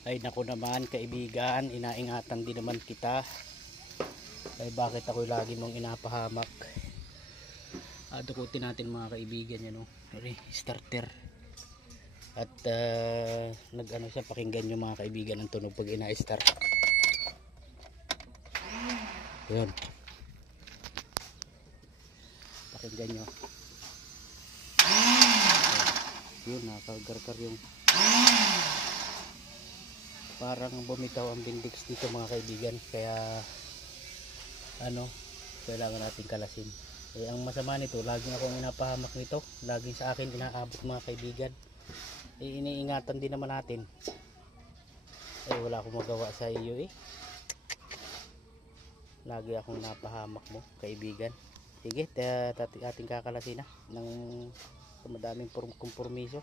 Ay naku naman kaibigan, inaingatan din naman kita. Ay bakit ako lagi mong inapahamak? Dukutin natin mga kaibigan yan, starter. At nag-ano siya, pakinggan nyo mga kaibigan ang tunog pag ina-start. Ayan. Pakinggan nyo. Yun, nakagarkar yung parang bumitaw ang bindix dito mga kaibigan, kaya kailangan natin kalasin. Ang masama nito, laging akong inapahamak nito, laging sa akin inaabot mga kaibigan. Iniingatan din naman natin, wala akong magawa sa iyo lagi akong napahamak mo kaibigan. Sige, ating kakalasin na ng madaming kompromiso.